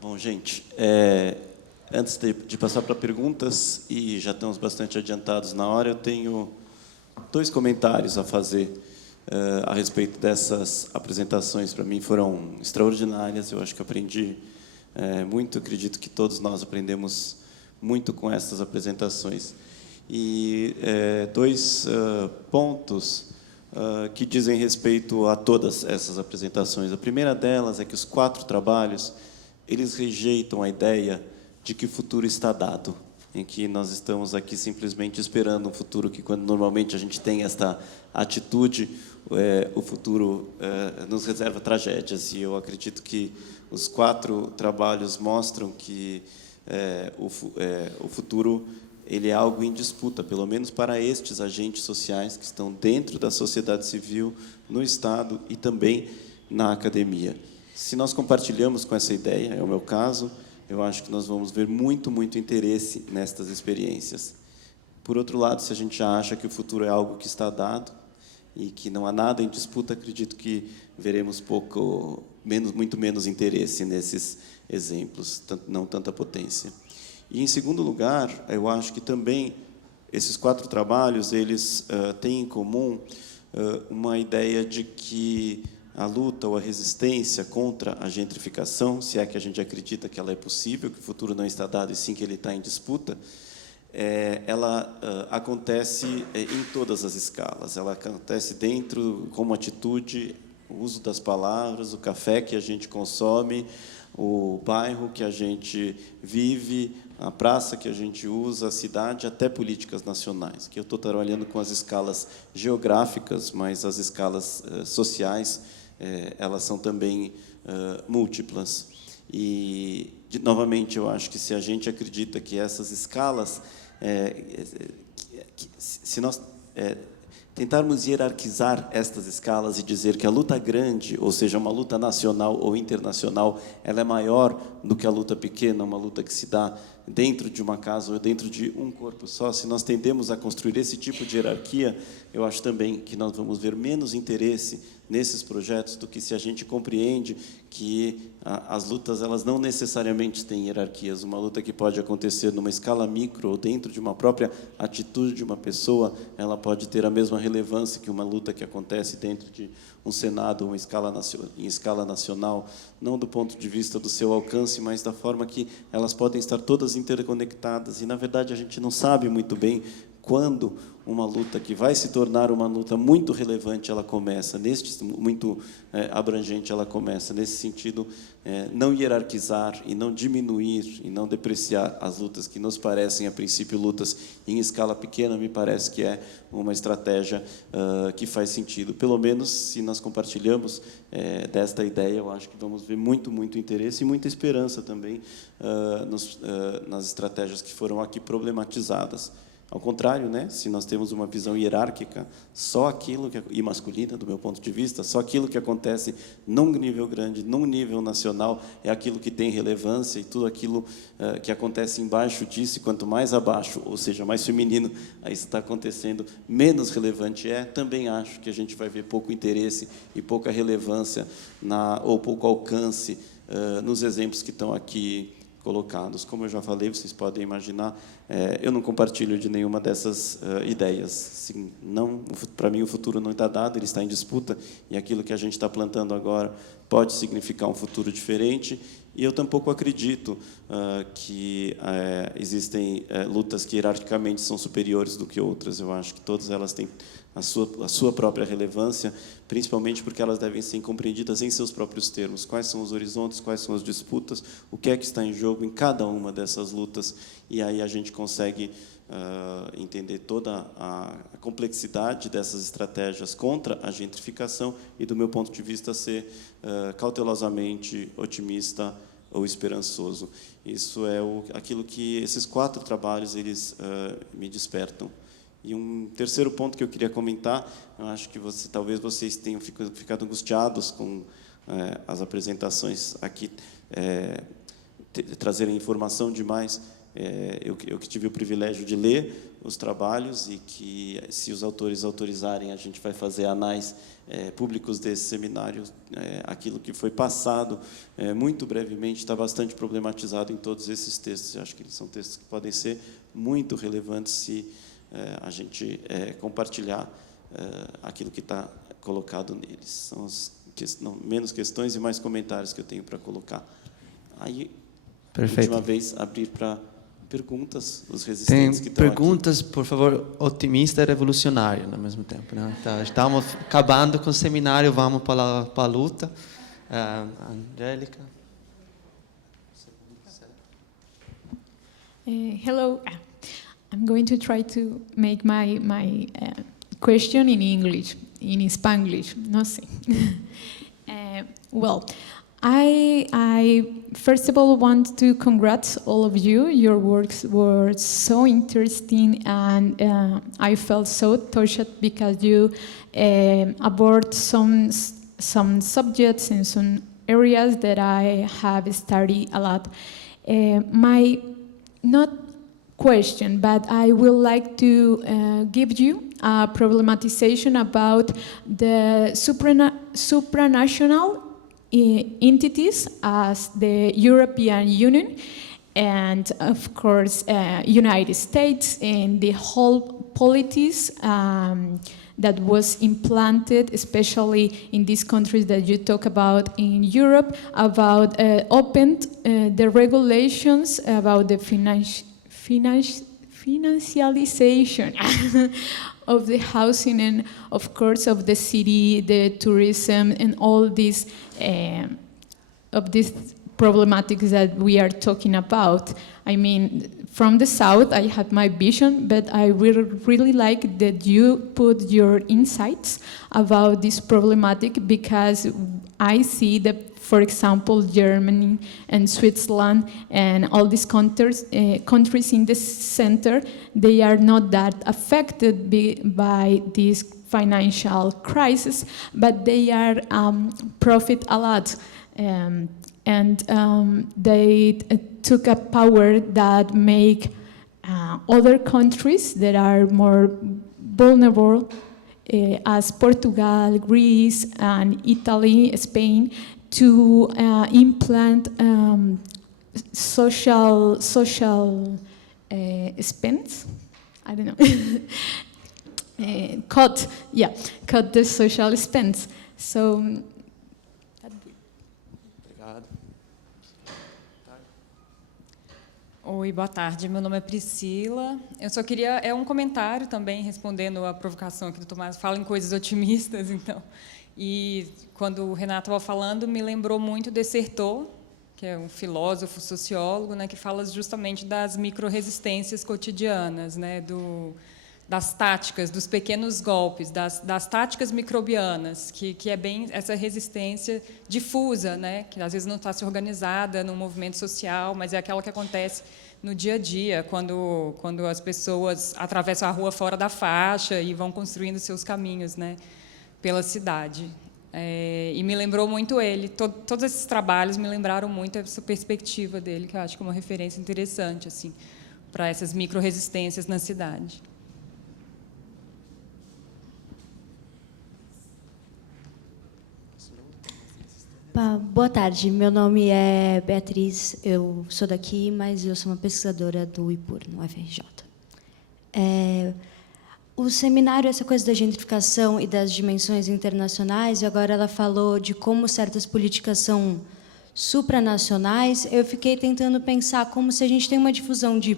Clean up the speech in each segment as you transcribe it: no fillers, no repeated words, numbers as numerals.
Bom, gente, antes de passar para perguntas, e já estamos bastante adiantados na hora, eu tenho dois comentários a fazer a respeito dessas apresentações. Para mim foram extraordinárias, eu acho que aprendi muito, acredito que todos nós aprendemos muito com essas apresentações. E dois pontos que dizem respeito a todas essas apresentações. A primeira delas é que os 4 trabalhos eles rejeitam a ideia de que o futuro está dado, em que nós estamos aqui simplesmente esperando um futuro que, quando normalmente a gente tem esta atitude, o futuro nos reserva tragédias. E eu acredito que os 4 trabalhos mostram que o futuro ele é algo em disputa, pelo menos para estes agentes sociais que estão dentro da sociedade civil, no Estado e também na academia. Se nós compartilhamos com essa ideia, é o meu caso, eu acho que nós vamos ver muito, muito interesse nestas experiências. Por outro lado, se a gente já acha que o futuro é algo que está dado e que não há nada em disputa, acredito que veremos muito menos interesse nesses exemplos, não tanta potência. E, em segundo lugar, eu acho que também esses 4 trabalhos eles têm em comum uma ideia de que a luta ou a resistência contra a gentrificação, se é que a gente acredita que ela é possível, que o futuro não está dado e sim que ele está em disputa, ela acontece em todas as escalas. Ela acontece dentro, como atitude, o uso das palavras, o café que a gente consome, o bairro que a gente vive, a praça que a gente usa, a cidade, até políticas nacionais. Que eu estou trabalhando com as escalas geográficas, mas as escalas sociais, elas são também múltiplas. E, novamente, eu acho que se a gente acredita que essas escalas, se nós tentarmos hierarquizar estas escalas e dizer que a luta grande, ou seja, uma luta nacional ou internacional, ela é maior do que a luta pequena, uma luta que se dá dentro de uma casa ou dentro de um corpo só, se nós tendemos a construir esse tipo de hierarquia, eu acho também que nós vamos ver menos interesse nesses projetos do que se a gente compreende que as lutas elas não necessariamente têm hierarquias. Uma luta que pode acontecer numa escala micro ou dentro de uma própria atitude de uma pessoa, ela pode ter a mesma relevância que uma luta que acontece dentro de um Senado ou em escala nacional, não do ponto de vista do seu alcance, mas da forma que elas podem estar todas interconectadas. E, na verdade, a gente não sabe muito bem quando uma luta que vai se tornar uma luta muito relevante, ela começa, muito abrangente, ela começa. Nesse sentido, não hierarquizar e não diminuir e não depreciar as lutas que nos parecem, a princípio, lutas em escala pequena, me parece que é uma estratégia que faz sentido. Pelo menos, se nós compartilhamos desta ideia, eu acho que vamos ver muito, muito interesse e muita esperança também nas estratégias que foram aqui problematizadas. Ao contrário, né? Se nós temos uma visão hierárquica, só aquilo e masculina, do meu ponto de vista, só aquilo que acontece num nível grande, num nível nacional, é aquilo que tem relevância, e tudo aquilo que acontece embaixo disso, e quanto mais abaixo, ou seja, mais feminino, aí está acontecendo, menos relevante é. Também acho que a gente vai ver pouco interesse e pouca relevância ou pouco alcance nos exemplos que estão aqui colocados. Como eu já falei, vocês podem imaginar, eu não compartilho de nenhuma dessas ideias. Sim, não, para mim o futuro não está dado, ele está em disputa, e aquilo que a gente está plantando agora pode significar um futuro diferente, e eu tampouco acredito que existem lutas que hierarquicamente são superiores do que outras. Eu acho que todas elas têm a sua própria relevância, principalmente porque elas devem ser compreendidas em seus próprios termos. Quais são os horizontes, quais são as disputas, o que é que está em jogo em cada uma dessas lutas, e aí a gente consegue entender toda a complexidade dessas estratégias contra a gentrificação e, do meu ponto de vista, ser cautelosamente otimista ou esperançoso. Isso é aquilo que esses 4 trabalhos eles me despertam. E um terceiro ponto que eu queria comentar, eu acho que talvez vocês tenham ficado angustiados com as apresentações aqui, trazerem informação demais. eu que tive o privilégio de ler os trabalhos e que, se os autores autorizarem, a gente vai fazer anais públicos desse seminário. Aquilo que foi passado, muito brevemente, está bastante problematizado em todos esses textos. Eu acho que eles são textos que podem ser muito relevantes se a gente compartilhar aquilo que está colocado neles. São menos questões e mais comentários que eu tenho para colocar. Aí, Perfeito. última vez, abrir para perguntas, os resistentes que estão perguntas, aqui. por favor, otimista e revolucionário ao mesmo tempo, né? Tá, estamos acabando com o seminário, vamos para a luta. Angélica. Hello. I'm going to try to make my question in English, in Spanglish, no sé. Well, I first of all want to congratulate all of you. Your works were so interesting, and I felt so touched because you abort some subjects and some areas that I have studied a lot. My not question, but I would like to give you a problematization about the supranational entities as the European Union and, of course, United States, and the whole politics that was implanted, especially in these countries that you talk about in Europe, about opened the regulations about the financialization of the housing and, of course, of the city, the tourism, and all these of these problematics that we are talking about. I mean, from the South, I have my vision, but I would really like that you put your insights about this problematic, because I see that, for example, Germany and Switzerland and all these countries in the center, they are not that affected by this financial crisis, but they are profit a lot. They took a power that make other countries that are more vulnerable, as Portugal, Greece, and Italy, Spain, to implant social spends. I don't know. Cut the social spends. So. Oi, boa tarde. Meu nome é Priscila. Eu só queria... um comentário também, respondendo a provocação aqui do Tomás. Fala em coisas otimistas, então. E quando o Renato estava falando, me lembrou muito de Sertor, que é um filósofo, sociólogo, né, que fala justamente das micro-resistências cotidianas, né, das táticas, dos pequenos golpes, das táticas microbianas, que é bem essa resistência difusa, né, que às vezes não está se organizada num movimento social, mas é aquela que acontece no dia a dia, quando as pessoas atravessam a rua fora da faixa e vão construindo seus caminhos, né, pela cidade. E me lembrou muito ele. Todos esses trabalhos me lembraram muito essa perspectiva dele, que eu acho que é uma referência interessante assim, para essas micro-resistências na cidade. Boa tarde, meu nome é Beatriz, eu sou daqui, mas eu sou uma pesquisadora do IPUR, no UFRJ. O seminário, essa coisa da gentrificação e das dimensões internacionais, e agora ela falou de como certas políticas são supranacionais, eu fiquei tentando pensar como se a gente tem uma difusão de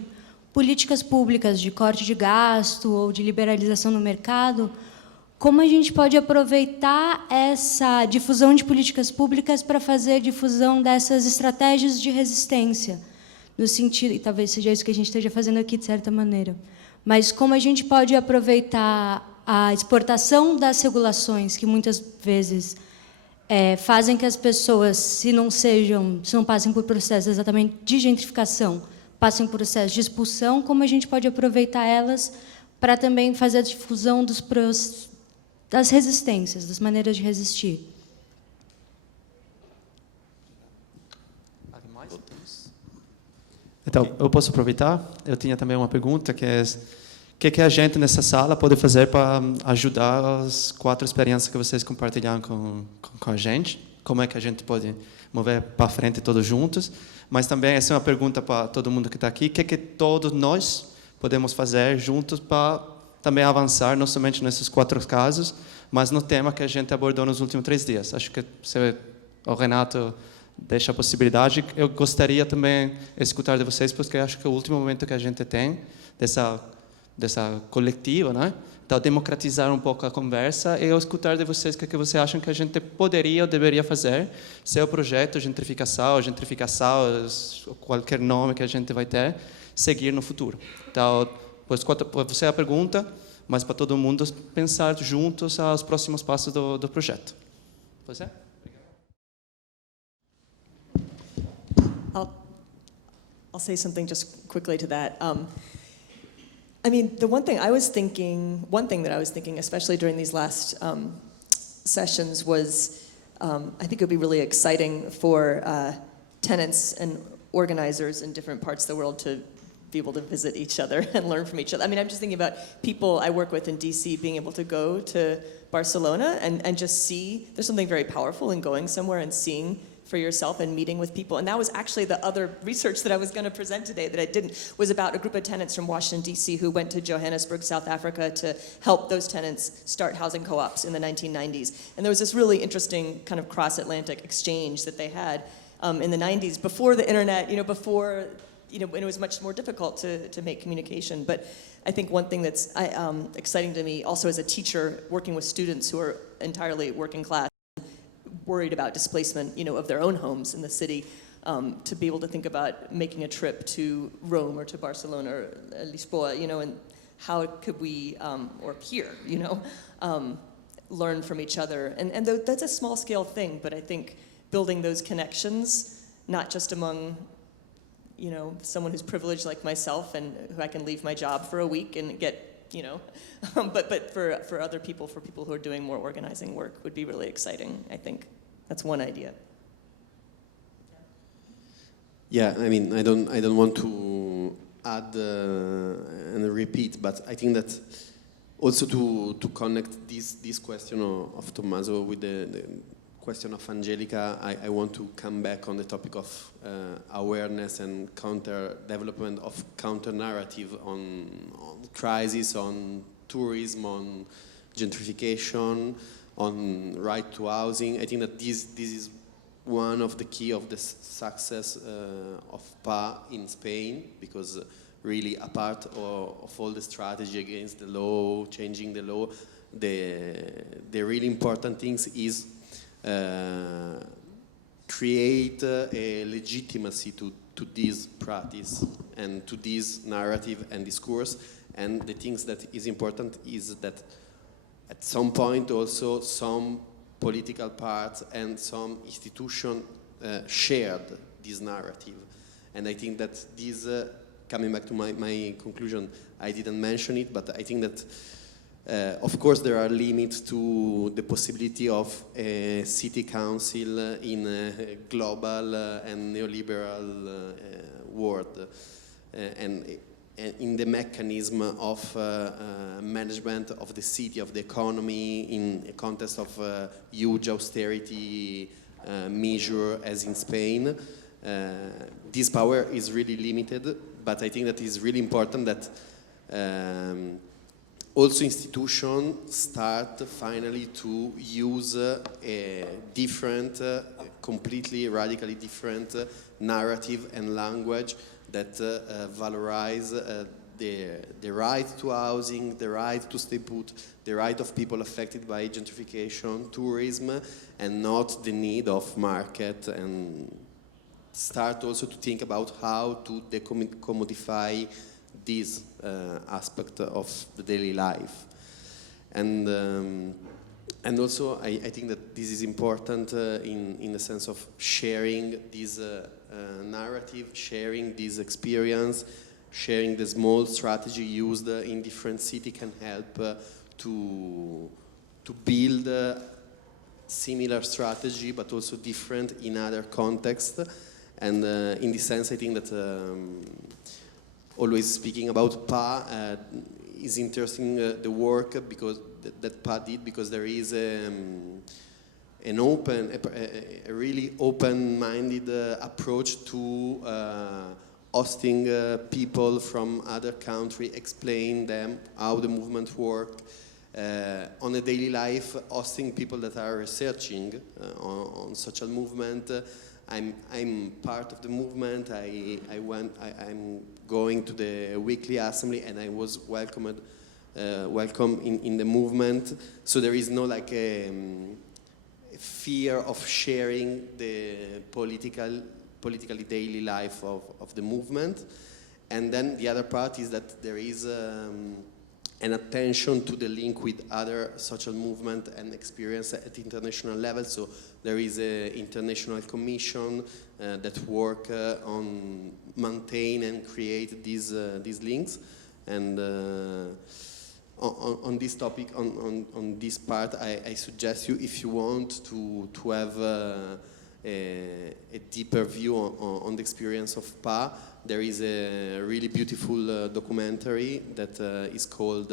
políticas públicas, de corte de gasto ou de liberalização no mercado, como a gente pode aproveitar essa difusão de políticas públicas para fazer a difusão dessas estratégias de resistência, no sentido, e talvez seja isso que a gente esteja fazendo aqui, de certa maneira, mas como a gente pode aproveitar a exportação das regulações, que muitas vezes fazem que as pessoas, se não passem por processos exatamente de gentrificação, passem por processos de expulsão, como a gente pode aproveitar elas para também fazer a difusão das resistências, das maneiras de resistir. Então, eu posso aproveitar? Eu tinha também uma pergunta, que é o que a gente nessa sala pode fazer para ajudar as 4 experiências que vocês compartilharam com a gente? Como é que a gente pode mover para frente todos juntos? Mas também essa é uma pergunta para todo mundo que está aqui. O que todos nós podemos fazer juntos para também avançar, não somente nesses 4 casos, mas no tema que a gente abordou nos últimos 3 dias? Acho que o Renato deixa a possibilidade. Eu gostaria também de escutar de vocês, porque acho que é o último momento que a gente tem dessa coletiva, né? Então, democratizar um pouco a conversa e eu escutar de vocês o que vocês acham que a gente poderia ou deveria fazer, seu projeto, gentrificação, qualquer nome que a gente vai ter, seguir no futuro. Então, você é a pergunta, mas para todo mundo pensar juntos os próximos passos do projeto. Você? I'll say something just quickly to that. I mean, one thing that I was thinking, especially during these last sessions, was I think it would be really exciting for tenants and organizers in different parts of the world to be able to visit each other and learn from each other. I mean, I'm just thinking about people I work with in DC being able to go to Barcelona and just see, there's something very powerful in going somewhere and seeing for yourself and meeting with people. And that was actually the other research that I was going to present today that I didn't, was about a group of tenants from Washington, D.C. who went to Johannesburg, South Africa to help those tenants start housing co-ops in the 1990s. And there was this really interesting kind of cross-Atlantic exchange that they had in the 90s, before the internet, before, when it was much more difficult to make communication. But I think one thing that's exciting to me, also as a teacher working with students who are entirely working class, worried about displacement, of their own homes in the city, to be able to think about making a trip to Rome or to Barcelona or Lisboa, and how could we, or here, learn from each other. And that's a small scale thing, but I think building those connections, not just among, someone who's privileged like myself and who I can leave my job for a week and get, but for other people, for people who are doing more organizing work, would be really exciting, I think. That's one idea. Yeah, I mean, I don't want to add and repeat, but I think that also to connect this question of Tommaso with the question of Angelica, I want to come back on the topic of awareness and development of counter-narrative on crisis, on tourism, on gentrification, on right to housing. I think that this is one of the key of the success of PA in Spain, because really apart of all the strategy against the law, changing the law, the really important things is create a legitimacy to this practice and to this narrative and discourse. And the things that is important is that at some point also some political parts and some institution shared this narrative. And I think that this, coming back to my conclusion, I didn't mention it, but I think that of course there are limits to the possibility of a city council in a global and neoliberal world. And in the mechanism of management of the city, of the economy, in a context of huge austerity measure as in Spain, this power is really limited, but I think that it's really important that also institutions start finally to use a different, completely radically different narrative and language that valorize the right to housing, the right to stay put, the right of people affected by gentrification, tourism, and not the need of market, and start also to think about how to decommodify this aspect of the daily life. And also I think that this is important in the sense of sharing this narrative, sharing this experience, sharing the small strategy used in different cities can help to build similar strategy, but also different in other contexts. And in this sense, I think that always speaking about Pa is interesting, the work because that Pa did, because there is an open, a really open-minded approach to hosting people from other countries, explain them how the movement works. On a daily life, hosting people that are researching on social movement. I'm part of the movement. I'm going to the weekly assembly, and I was welcome in the movement. So there is no like fear of sharing the politically daily life of the movement. And then the other part is that there is an attention to the link with other social movement and experience at international level. So there is an international commission that work on maintain and create these links. And on this topic, on this part, I suggest you, if you want to have a deeper view on the experience of Pa, there is a really beautiful documentary that is called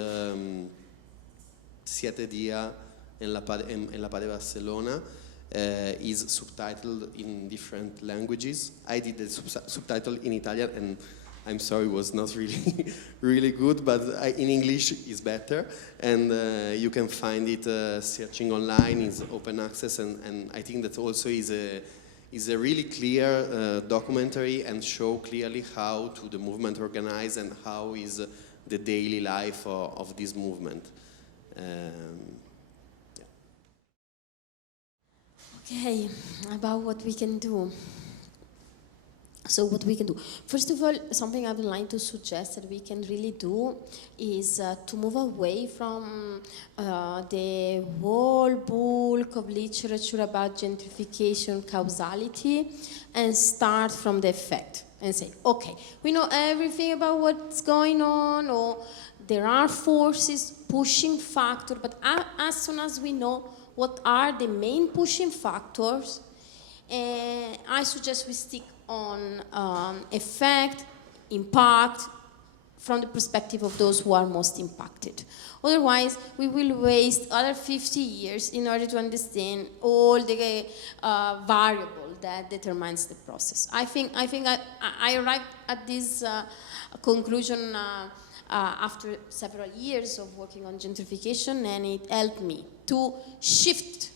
Siete Días en la Pa de Barcelona. Is subtitled in different languages. I did the subtitle in Italian, and I'm sorry, it was not really really good, but in English is better. And you can find it searching online. It's open access, and I think that also is a really clear documentary and show clearly how to the movement organize and how is the daily life of this movement. Okay, about what we can do. So what we can do. First of all, something I would like to suggest that we can really do is to move away from the whole bulk of literature about gentrification causality and start from the effect and say, okay, we know everything about what's going on, or there are forces, pushing factors, but as soon as we know what are the main pushing factors, I suggest we stick on effect, impact, from the perspective of those who are most impacted. Otherwise, we will waste other 50 years in order to understand all the variables that determines the process. I think I arrived at this conclusion after several years of working on gentrification, and it helped me to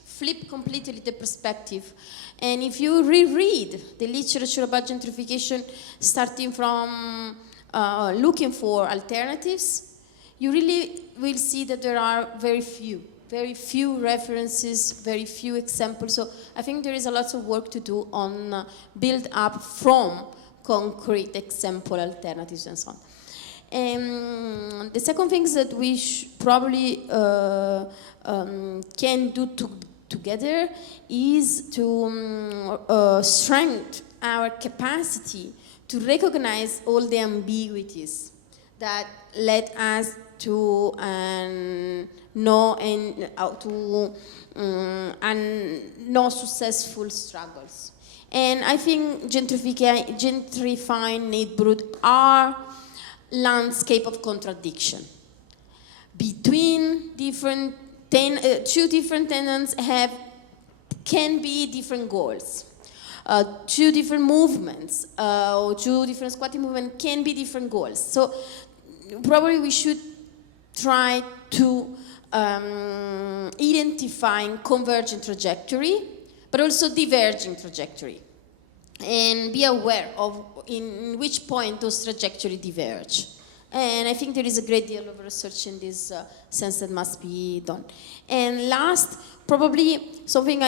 flip completely the perspective. And if you reread the literature about gentrification, starting from looking for alternatives, you really will see that there are very few references, very few examples. So I think there is a lot of work to do on build up from concrete example alternatives and so on. The second thing that we probably can do together is to strengthen our capacity to recognize all the ambiguities that led us to no successful struggles. And I think gentrifying neighborhoods are landscape of contradiction between two different tenants can be different goals. Two different movements or two different squatting movements can be different goals. So probably we should try to identify convergent trajectory, but also diverging trajectory, and be aware of in which point those trajectories diverge. And I think there is a great deal of research in this sense that must be done. And last, probably something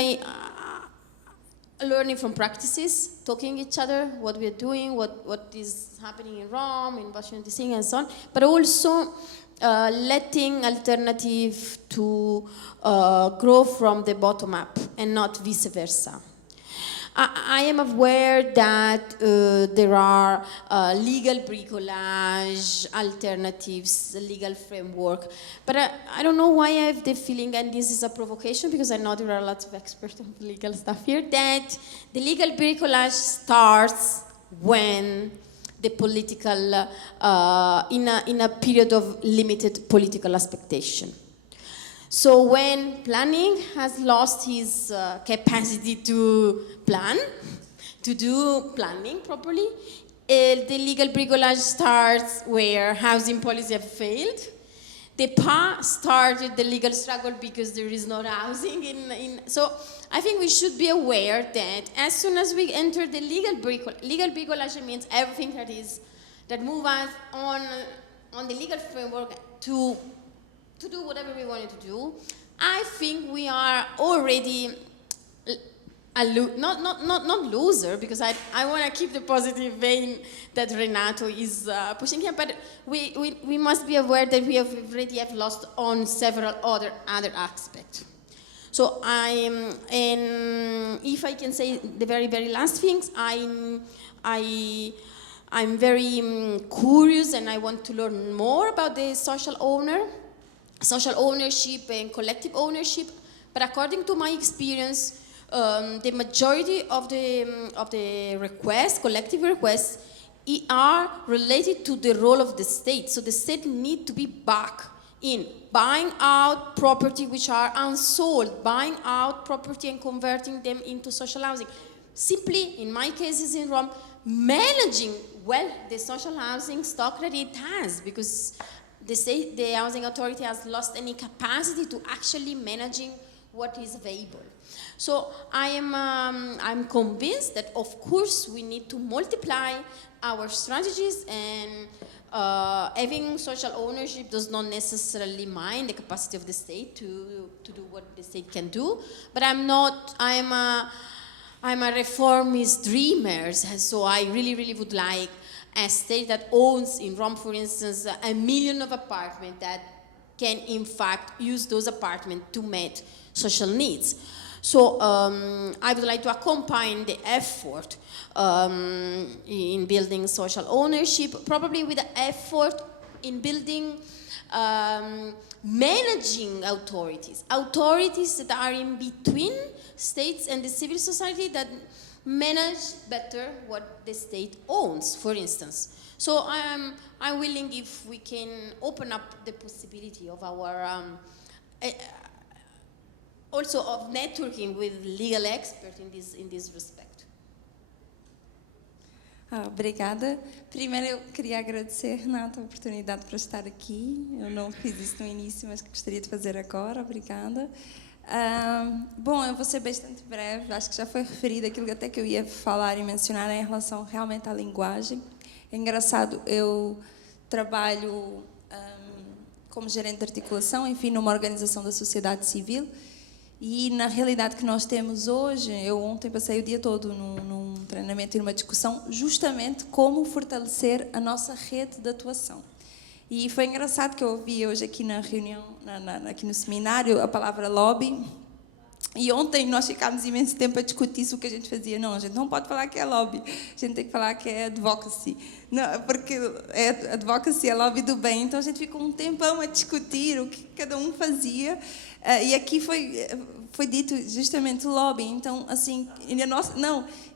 learning from practices, talking each other, what we are doing, what is happening in Rome, in Washington DC, and so on, but also letting alternative to grow from the bottom up and not vice versa. I am aware that there are legal bricolage, alternatives, legal framework, but I don't know why I have the feeling, and this is a provocation because I know there are lots of experts of legal stuff here, that the legal bricolage starts when the political, in a period of limited political expectation. So when planning has lost his capacity to plan, to do planning properly, the legal bricolage starts where housing policy have failed. The PA started the legal struggle because there is no housing. So I think we should be aware that as soon as we enter the legal bricolage means everything that moves us on the legal framework to do whatever we wanted to do. I think we are already not loser, because I want to keep the positive vein that Renato is pushing here, but we must be aware that we already have lost on several other aspects. So if I can say the very, very last things, I'm very curious and I want to learn more about the social ownership and collective ownership, but according to my experience, the majority of the requests, collective requests, are related to the role of the state. So the state needs to be back in buying out property which are unsold, buying out property and converting them into social housing. Simply, in my cases in Rome, managing well the social housing stock that it has, because the housing authority has lost any capacity to actually managing what is available. So I'm convinced that of course we need to multiply our strategies, and having social ownership does not necessarily mind the capacity of the state to do what the state can do. But I'm a reformist dreamer, so I really would like a state that owns in Rome, for instance, 1 million of apartments that can in fact use those apartments to meet social needs. So I would like to accompany the effort in building social ownership, probably with the effort in building managing authorities that are in between states and the civil society, that manage better what the state owns, for instance. So I'm willing if we can open up the possibility of our also of networking with legal experts in this respect. Obrigada. Primeiro eu queria agradecer, Renato, a oportunidade para estar aqui. Eu não fiz isso no início, mas gostaria de fazer agora. Obrigada. Bom, eu vou ser bastante breve. Acho que já foi referido aquilo até que eu ia falar e mencionar em relação realmente à linguagem. É engraçado, eu trabalho como gerente de articulação, enfim, numa organização da sociedade civil. E na realidade que nós temos hoje, eu ontem passei o dia todo num treinamento e numa discussão justamente como fortalecer a nossa rede de atuação. E foi engraçado que eu ouvi hoje aqui na reunião, aqui no seminário, a palavra lobby. E ontem nós ficámos imenso tempo a discutir isso, o que a gente fazia. Não, a gente não pode falar que é lobby, a gente tem que falar que é advocacy. Não, porque advocacy é lobby do bem. Então a gente ficou um tempão a discutir o que cada um fazia. E aqui foi dito justamente lobby. Então, assim,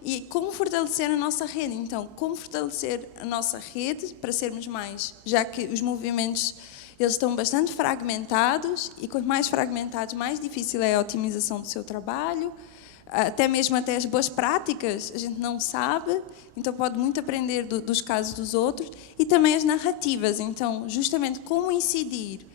e como fortalecer a nossa rede? Então, como fortalecer a nossa rede para sermos mais, já que os movimentos eles estão bastante fragmentados, e quanto mais fragmentados, mais difícil é a otimização do seu trabalho, até as boas práticas a gente não sabe, então pode muito aprender dos casos dos outros, e também as narrativas. Então, justamente como incidir,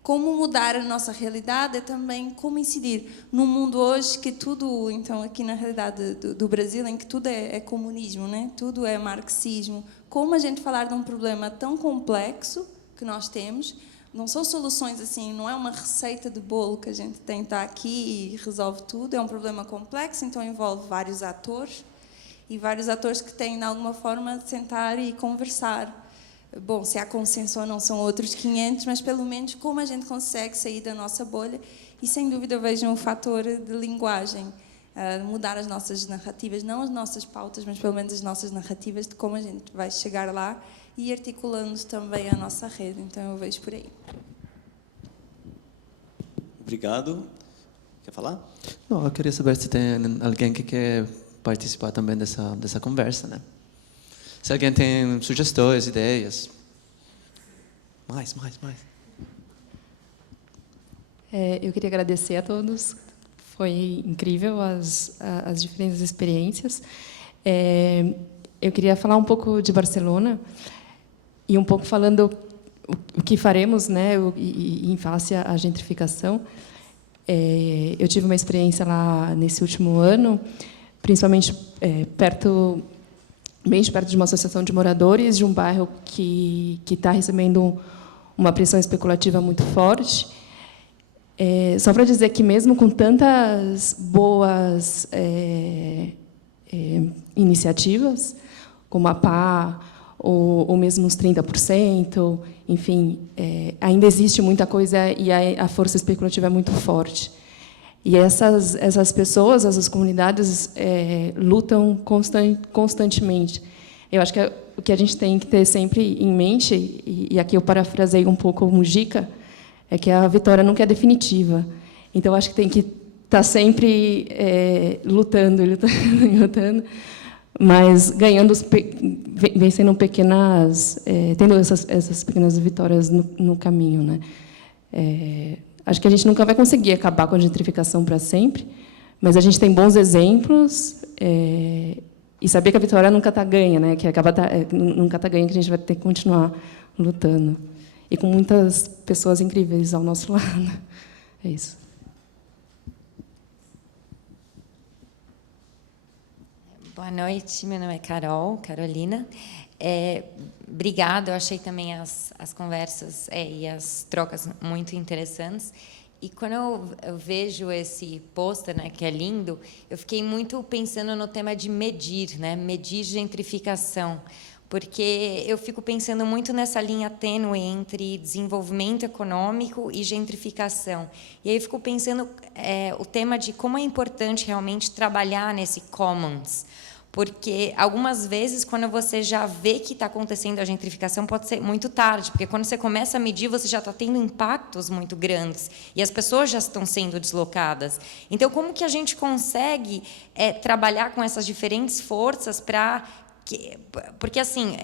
como mudar a nossa realidade, é também como incidir num mundo hoje que tudo, então aqui na realidade do Brasil, em que tudo é comunismo, né? Tudo é marxismo. Como a gente falar de um problema tão complexo que nós temos, não são soluções assim, não é uma receita de bolo que a gente tenta aqui e resolve tudo, é um problema complexo, então envolve vários atores, e vários atores que têm de alguma forma de sentar e conversar. Bom, se há consenso ou não são outros 500, mas pelo menos como a gente consegue sair da nossa bolha, e sem dúvida eu vejo um fator de linguagem. mudar as nossas narrativas, não as nossas pautas, mas pelo menos as nossas narrativas de como a gente vai chegar lá e articulando também a nossa rede. Então eu vejo por aí. Obrigado. Quer falar? Não, eu queria saber se tem alguém que quer participar também dessa conversa, né? Se alguém tem sugestões, ideias. Mais. Eu queria agradecer a todos. Foi incrível as diferentes experiências. Eu queria falar um pouco de Barcelona e um pouco falando o que faremos, né, em face à gentrificação. Eu tive uma experiência lá nesse último ano, principalmente bem perto de uma associação de moradores de um bairro que está recebendo uma pressão especulativa muito forte. Só para dizer que, mesmo com tantas boas iniciativas, como a PA, ou mesmo os 30%, enfim, ainda existe muita coisa e a força especulativa é muito forte. E essas pessoas, essas comunidades, lutam constantemente. Eu acho que o que a gente tem que ter sempre em mente, e aqui eu parafrasei um pouco o Mujica, é que a vitória nunca é definitiva. Então, acho que tem que estar sempre lutando, mas ganhando, vencendo pequenas, tendo essas pequenas vitórias no caminho, né? Acho que a gente nunca vai conseguir acabar com a gentrificação para sempre, mas a gente tem bons exemplos, e saber que a vitória nunca está ganha, né? Que nunca está ganha, que a gente vai ter que continuar lutando. E com muitas pessoas incríveis ao nosso lado. É isso. Boa noite, meu nome é Carolina. Obrigada, eu achei também as conversas e as trocas muito interessantes. E quando eu vejo esse pôster, né, que é lindo, eu fiquei muito pensando no tema de medir, né, medir gentrificação, porque eu fico pensando muito nessa linha tênue entre desenvolvimento econômico e gentrificação. E aí eu fico pensando o tema de como é importante realmente trabalhar nesse commons, porque algumas vezes, quando você já vê que está acontecendo a gentrificação, pode ser muito tarde, porque quando você começa a medir, você já está tendo impactos muito grandes, e as pessoas já estão sendo deslocadas. Então, como que a gente consegue trabalhar com essas diferentes forças para... Porque, assim,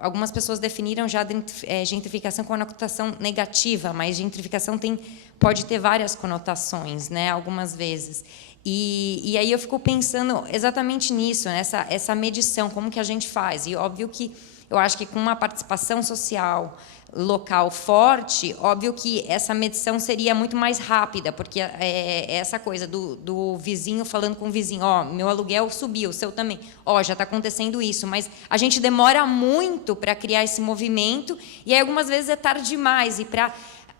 algumas pessoas definiram já gentrificação com conotação negativa, mas gentrificação pode ter várias conotações, né, algumas vezes. E aí eu fico pensando exatamente nisso, essa medição, como que a gente faz. E óbvio que eu acho que com uma participação social local forte, óbvio que essa medição seria muito mais rápida, porque essa coisa do vizinho falando com o vizinho, meu aluguel subiu, o seu também, já está acontecendo isso, mas a gente demora muito para criar esse movimento, e aí algumas vezes é tarde demais,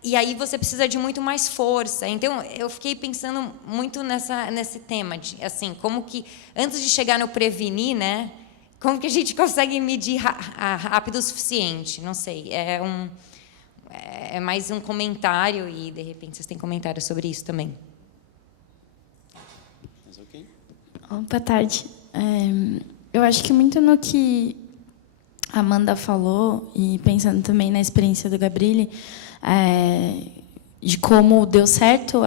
e aí você precisa de muito mais força. Então, eu fiquei pensando muito nesse tema, de, assim, como que, antes de chegar no prevenir, né, como que a gente consegue medir rápido o suficiente? Não sei, é mais um comentário, e, de repente, vocês têm comentários sobre isso também. Boa tarde. Eu acho que muito no que a Amanda falou, e pensando também na experiência do Gabrilli, de como deu certo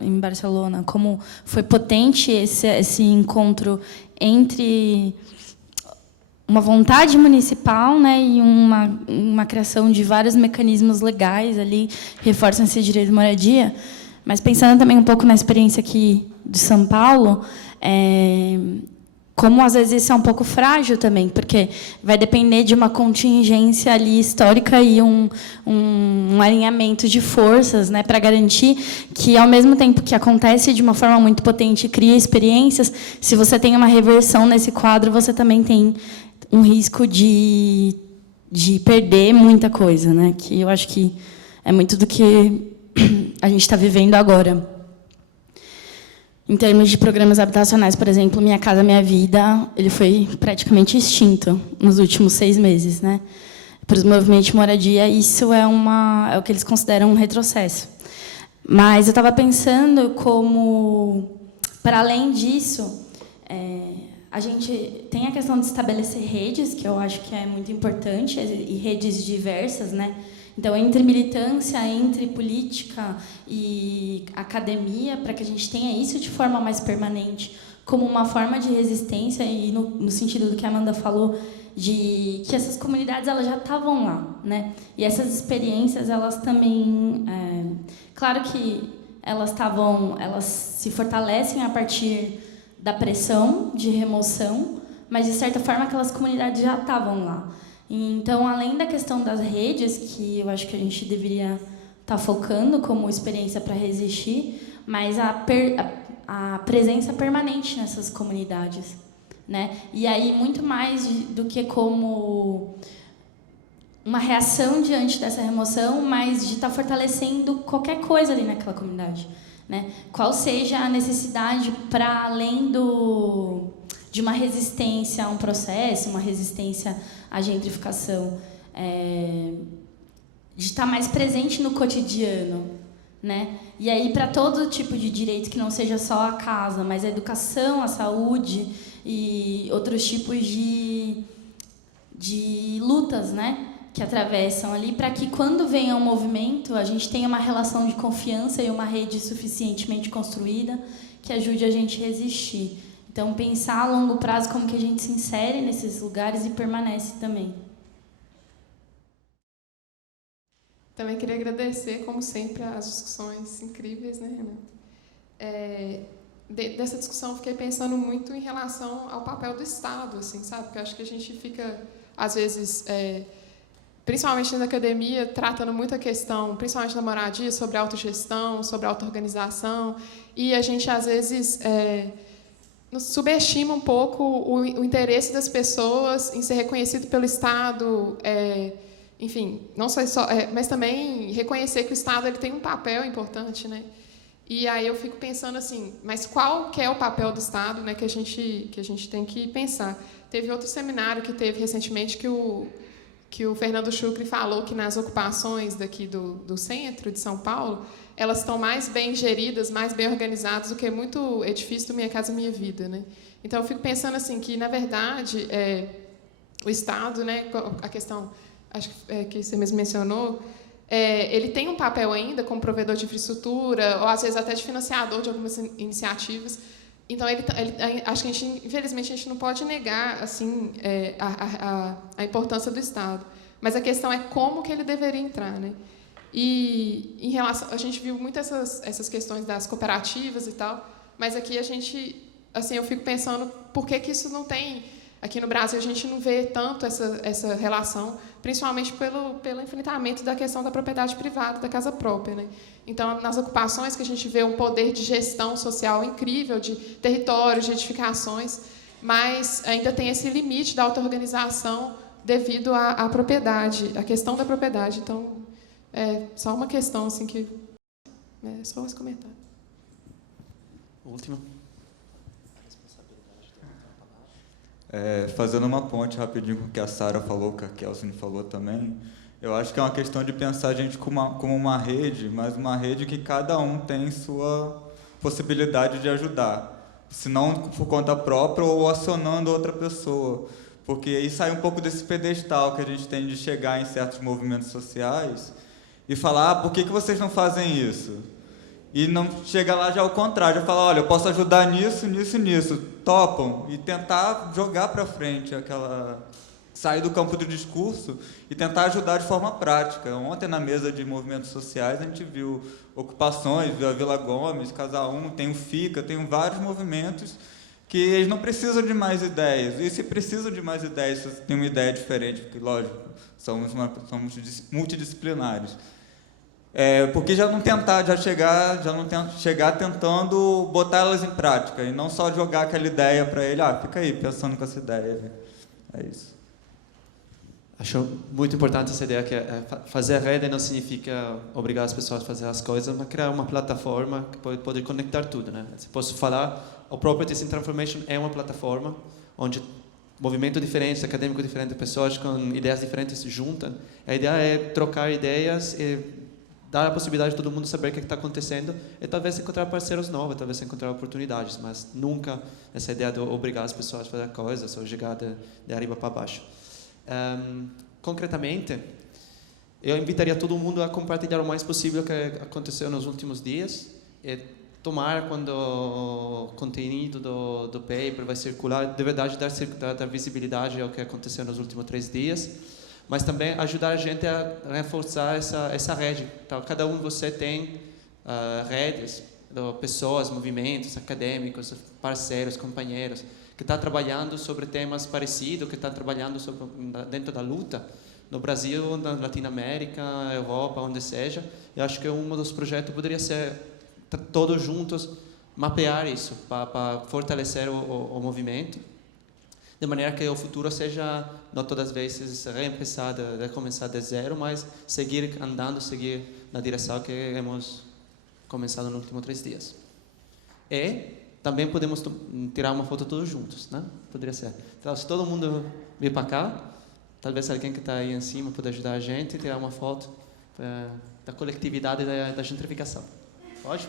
em Barcelona, como foi potente esse encontro entre uma vontade municipal, né, e uma criação de vários mecanismos legais ali, reforçam esse direito de moradia. Mas pensando também um pouco na experiência aqui de São Paulo, como às vezes isso é um pouco frágil também, porque vai depender de uma contingência ali histórica e um alinhamento de forças, né, para garantir que, ao mesmo tempo que acontece de uma forma muito potente e cria experiências, se você tem uma reversão nesse quadro, você também tem um risco de perder muita coisa, né, que eu acho que é muito do que a gente está vivendo agora. Em termos de programas habitacionais, por exemplo, Minha Casa Minha Vida, ele foi praticamente extinto nos últimos 6 meses, né? Para os movimentos de moradia, isso é o que eles consideram um retrocesso. Mas eu estava pensando como para além disso, a gente tem a questão de estabelecer redes, que eu acho que é muito importante, e redes diversas, né? Então, entre militância, entre política e academia, para que a gente tenha isso de forma mais permanente, como uma forma de resistência, e no sentido do que a Amanda falou, de que essas comunidades elas já estavam lá, né? E essas experiências, elas também... claro que elas se fortalecem a partir da pressão de remoção, mas, de certa forma, aquelas comunidades já estavam lá. Então, além da questão das redes, que eu acho que a gente deveria estar focando como experiência para resistir, mas a presença permanente nessas comunidades, né? E aí, muito mais do que como uma reação diante dessa remoção, mas de estar fortalecendo qualquer coisa ali naquela comunidade, né? Qual seja a necessidade para além de uma resistência a um processo, uma resistência à gentrificação, de estar mais presente no cotidiano, né? E aí, para todo tipo de direito que não seja só a casa, mas a educação, a saúde e outros tipos de lutas, né? Que atravessam ali, para que quando venha um movimento, a gente tenha uma relação de confiança e uma rede suficientemente construída que ajude a gente a resistir. Então, pensar a longo prazo como que a gente se insere nesses lugares e permanece também. Também queria agradecer, como sempre, as discussões incríveis, né, Renan? Dessa discussão, fiquei pensando muito em relação ao papel do Estado, assim, sabe? Porque eu acho que a gente fica, às vezes, principalmente na academia, tratando muito a questão, principalmente da moradia, sobre autogestão, sobre auto-organização, e a gente, às vezes, subestima um pouco o interesse das pessoas em ser reconhecido pelo Estado, enfim, não só, mas também reconhecer que o Estado ele tem um papel importante, né? E aí eu fico pensando assim, mas qual que é o papel do Estado, né, que a gente tem que pensar? Teve outro seminário que teve recentemente que o Fernando Chucri falou que nas ocupações daqui do centro de São Paulo, elas estão mais bem geridas, mais bem organizadas do que muito edifício do Minha Casa Minha Vida, né? Então eu fico pensando assim que na verdade o Estado, né, a questão acho que você mesmo mencionou, ele tem um papel ainda como provedor de infraestrutura ou às vezes até de financiador de algumas iniciativas. Então acho que infelizmente a gente não pode negar assim a importância do Estado, mas a questão é como que ele deveria entrar, né? E em relação, a gente viu muito essas questões das cooperativas e tal, mas aqui a gente, assim, eu fico pensando por que isso não tem aqui no Brasil, a gente não vê tanto essa relação, principalmente pelo enfrentamento da questão da propriedade privada, da casa própria, né? Então, nas ocupações que a gente vê um poder de gestão social incrível, de territórios, de edificações, mas ainda tem esse limite da auto-organização devido à propriedade, à questão da propriedade. Então, só uma questão assim que só esse comentário. Última. Fazendo uma ponte rapidinho com o que a Sara falou, que a Kelsen falou também, eu acho que é uma questão de pensar a gente como uma rede, mas uma rede que cada um tem sua possibilidade de ajudar, se não por conta própria ou acionando outra pessoa, porque aí sai um pouco desse pedestal que a gente tem de chegar em certos movimentos sociais e falar, por que vocês não fazem isso? E não chega lá já ao contrário, já fala, olha, eu posso ajudar nisso, nisso e nisso, topam, e tentar jogar para frente sair do campo do discurso e tentar ajudar de forma prática. Ontem, na mesa de movimentos sociais, a gente viu ocupações, viu a Vila Gomes, Casa 1, tem o FICA, tem vários movimentos que eles não precisam de mais ideias. E se precisam de mais ideias, se tem uma ideia diferente, porque, lógico, somos multidisciplinares. Porque já não chegar tentando botar elas em prática e não só jogar aquela ideia para ele, fica aí pensando com essa ideia. É isso. Acho muito importante essa ideia que fazer rede não significa obrigar as pessoas a fazer as coisas, mas criar uma plataforma que pode conectar tudo, né? Se posso falar, o Properties in Transformation é uma plataforma onde movimento diferente, acadêmico diferente, pessoas com ideias diferentes se juntam. A ideia é trocar ideias e dar a possibilidade de todo mundo saber o que está acontecendo e talvez encontrar parceiros novos, talvez encontrar oportunidades, mas nunca essa ideia de obrigar as pessoas a fazer coisas ou jogar de arriba para baixo. Concretamente, eu invitaria todo mundo a compartilhar o mais possível o que aconteceu nos últimos dias e tomar quando o conteúdo do paper vai circular, de verdade dar visibilidade ao que aconteceu nos últimos 3 dias, mas também ajudar a gente a reforçar essa rede. Então, cada um de vocês tem redes, pessoas, movimentos acadêmicos, parceiros, companheiros, que estão trabalhando sobre temas parecidos, que estão trabalhando dentro da luta, no Brasil, na Latinoamérica, Europa, onde seja. Eu acho que um dos projetos poderia ser todos juntos mapear isso para fortalecer o movimento, de maneira que o futuro seja não todas as vezes recomeçar de zero, mas seguir andando, seguir na direção que hemos começado nos últimos 3 dias. E também podemos tirar uma foto todos juntos, né? Poderia ser. Então, se todo mundo vir para cá, talvez alguém que está aí em cima puder ajudar a gente a tirar uma foto da coletividade da gentrificação. Pode?